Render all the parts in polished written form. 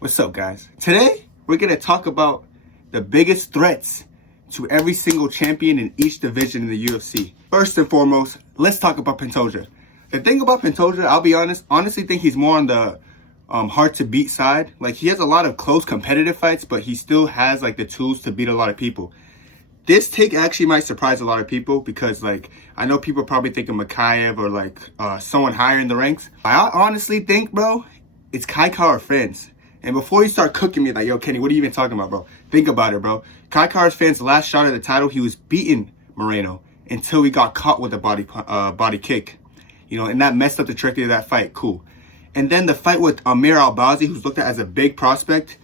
What's up, guys? Today, we're going to talk about the biggest threats to every single champion in each division in the UFC. First and foremost, let's talk about Pantoja. The thing about Pantoja, I'll be honest, honestly think he's more on the hard to beat side. Like, he has a lot of close competitive fights, but he still has like the tools to beat a lot of people. This take actually might surprise a lot of people because, like, I know people probably think of Makayev or like someone higher in the ranks. I honestly think, bro, it's Kai or friends. And before you start cooking me like, yo, Kenny, what are you even talking about, bro? Think about it, bro. Kai Kara-Fan's last shot at the title, he was beating Moreno until he got caught with a body kick. You know, and that messed up the trajectory of that fight. Cool. And then the fight with Amir Albazi, who's looked at as a big prospect.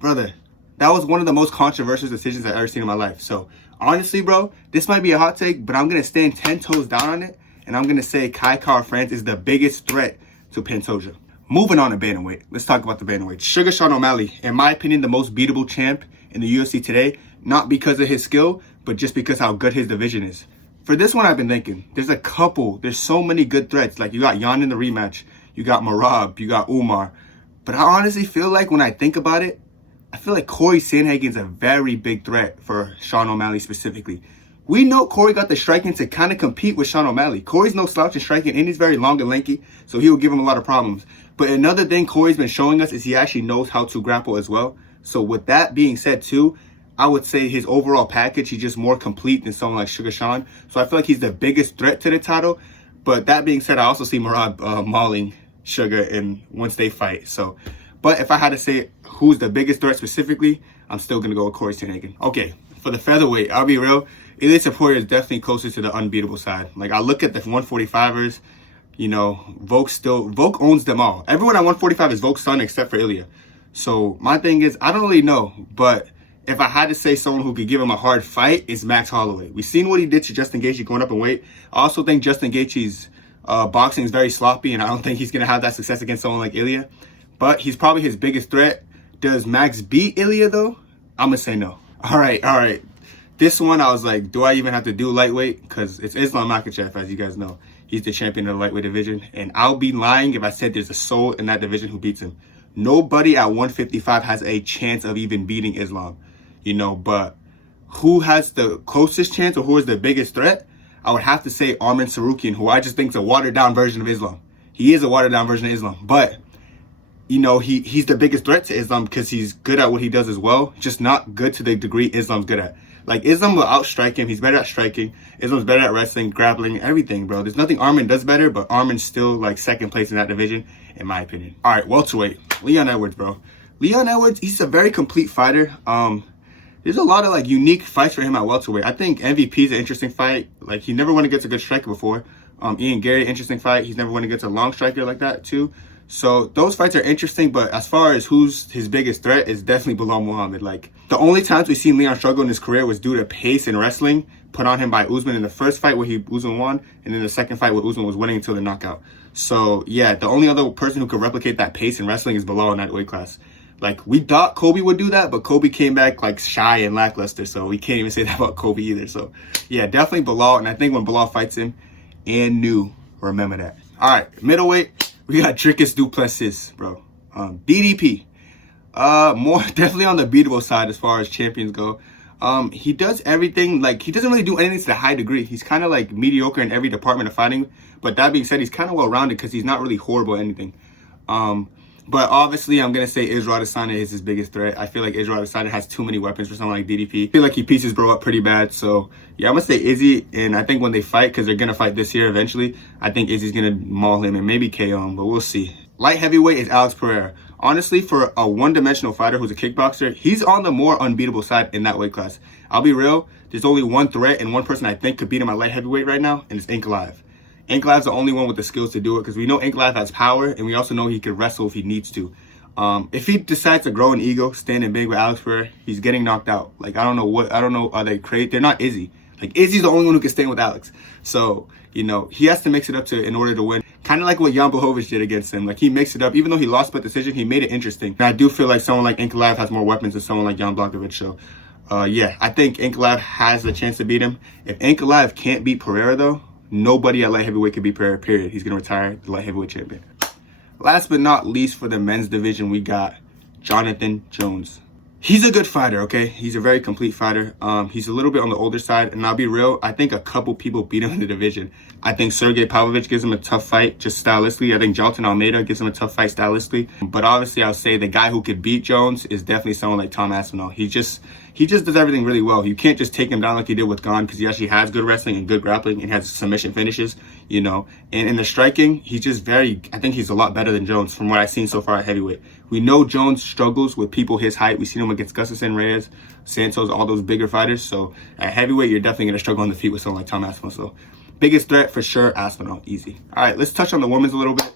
Brother, that was one of the most controversial decisions I've ever seen in my life. So, honestly, bro, this might be a hot take, but I'm going to stand 10 toes down on it. And I'm going to say Kai Kara-France is the biggest threat to Pantoja. Moving on to bantamweight, let's talk about the bantamweight. Suga Sean O'Malley, in my opinion, the most beatable champ in the UFC today, not because of his skill, but just because how good his division is. For this one, I've been thinking, there's so many good threats. Like, you got Jan in the rematch, you got Marab, you got Umar. But I honestly feel like when I think about it, I feel like Corey Sandhagen's a very big threat for Sean O'Malley specifically. We know Corey got the striking to kind of compete with Sean O'Malley. Corey's no slouch in striking, and he's very long and lanky, so he will give him a lot of problems. But another thing Corey's been showing us is he actually knows how to grapple as well. So with that being said too, I would say his overall package, he's just more complete than someone like Suga Sean. So I feel like he's the biggest threat to the title. But that being said, I also see Marab mauling Suga once they fight. So, but if I had to say who's the biggest threat specifically, I'm still going to go with Corey Sandhagen. Okay, for the featherweight, I'll be real. Ilia Topuria is definitely closer to the unbeatable side. Like, I look at the 145ers, you know, Volk owns them all. Everyone at 145 is Volk's son except for Ilia. So my thing is, I don't really know, but if I had to say someone who could give him a hard fight, it's Max Holloway. We've seen what he did to Justin Gaethje going up in weight. I also think Justin Gaethje's boxing is very sloppy, and I don't think he's going to have that success against someone like Ilia. But he's probably his biggest threat. Does Max beat Ilia, though? I'm going to say no. All right. This one, I was like, do I even have to do lightweight? Because it's Islam Makhachev, as you guys know. He's the champion of the lightweight division. And I'll be lying if I said there's a soul in that division who beats him. Nobody at 155 has a chance of even beating Islam. You know, but who has the closest chance or who is the biggest threat? I would have to say Arman Sarukian, who I just think is a watered-down version of Islam. He is a watered-down version of Islam. But, you know, he's the biggest threat to Islam because he's good at what he does as well. Just not good to the degree Islam's good at. Like, Islam will outstrike him. He's better at striking. Islam's better at wrestling, grappling, everything, bro. There's nothing Arman does better, but Arman's still, like, second place in that division, in my opinion. All right, welterweight. Leon Edwards, bro. Leon Edwards, he's a very complete fighter. There's a lot of, like, unique fights for him at welterweight. I think MVP's an interesting fight. Like, he never went against a good striker before. Ian Gary, interesting fight. He's never went against a long striker like that, too. So those fights are interesting, but as far as who's his biggest threat, is definitely Bilal Muhammad. Like, the only times we've seen Leon struggle in his career was due to pace and wrestling put on him by Usman in the first fight where Usman won, and then the second fight where Usman was winning until the knockout. So yeah, the only other person who could replicate that pace and wrestling is Bilal in that weight class. Like, we thought Kobe would do that, but Kobe came back like shy and lackluster, so we can't even say that about Kobe either. So yeah, definitely Bilal, and I think when Bilal fights him, and new, remember that. All right, middleweight. We got Dricus du Plessis, bro. DDP. More definitely on the beatable side as far as champions go. He does everything, like, he doesn't really do anything to a high degree. He's kind of like mediocre in every department of fighting. But that being said, he's kind of well-rounded because he's not really horrible at anything. But obviously, I'm going to say Israel Adesanya is his biggest threat. I feel like Israel Adesanya has too many weapons for someone like DDP. I feel like he pieced his bro up pretty bad. So, yeah, I'm going to say Izzy. And I think when they fight, because they're going to fight this year eventually, I think Izzy's going to maul him and maybe KO him, but we'll see. Light heavyweight is Alex Pereira. Honestly, for a one-dimensional fighter who's a kickboxer, he's on the more unbeatable side in that weight class. I'll be real, there's only one threat and one person I think could beat him at light heavyweight right now, and it's Ankalaev. Ankalaev's the only one with the skills to do it because we know Ankalaev has power, and we also know he could wrestle if he needs to. If he decides to grow an ego, standing big with Alex Pereira, he's getting knocked out. Like, I don't know, are they crazy? They're not Izzy. Like, Izzy's the only one who can stand with Alex. So, you know, he has to mix it up in order to win. Kind of like what Jan Blachowicz did against him. Like, he mixed it up. Even though he lost by decision, he made it interesting. And I do feel like someone like Ankalaev has more weapons than someone like Jan Blachowicz. So, yeah, I think Ankalaev has a chance to beat him. If Ankalaev can't beat Pereira, though, nobody at light heavyweight can beat Pereira, period. He's going to retire the light heavyweight champion. Last but not least, for the men's division, we got Jonathan Jones. He's a good fighter, okay? He's a very complete fighter. He's a little bit on the older side, and I'll be real, I think a couple people beat him in the division. I think Sergey Pavlovich gives him a tough fight, just stylistically. I think Jailton Almeida gives him a tough fight stylistically. But obviously, I'll say the guy who could beat Jones is definitely someone like Tom Aspinall. He just does everything really well. You can't just take him down like he did with Gane, because he actually has good wrestling and good grappling and has submission finishes, you know. And in the striking, he's just I think he's a lot better than Jones from what I've seen so far at heavyweight. We know Jones struggles with people his height. We've seen him against Gustafsson, Reyes, Santos, all those bigger fighters. So at heavyweight, you're definitely going to struggle on the feet with someone like Tom Aspinall. So biggest threat for sure, Aspinall, easy. All right, let's touch on the women's a little bit.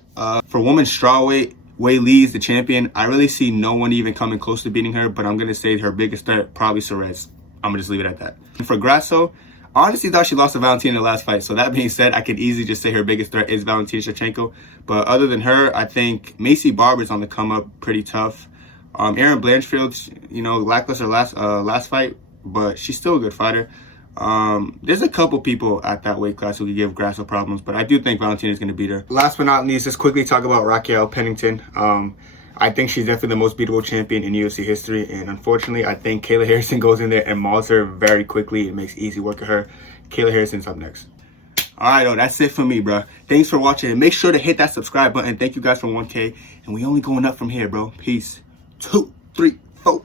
For women's strawweight, Weili is the champion. I really see no one even coming close to beating her, but I'm going to say her biggest threat, probably Perez. I'm going to just leave it at that. And for Grasso, honestly thought she lost to Valentina in the last fight. So that being said, I could easily just say her biggest threat is Valentina Shevchenko. But other than her, I think Macy Barber's on the come up, pretty tough. Erin Blanchfield, you know, lackluster last fight, but she's still a good fighter. There's a couple people at that weight class who could give Grasso problems, but I do think Valentina's going to beat her. Last but not least, let's quickly talk about Raquel Pennington. I think she's definitely the most beatable champion in UFC history, and unfortunately, I think Kayla Harrison goes in there and mauls her very quickly and makes easy work of her. Kayla Harrison's up next. Alright, that's it for me, bro. Thanks for watching, and make sure to hit that subscribe button. Thank you guys for 1K, and we only going up from here, bro. Peace. 2, 3, 4.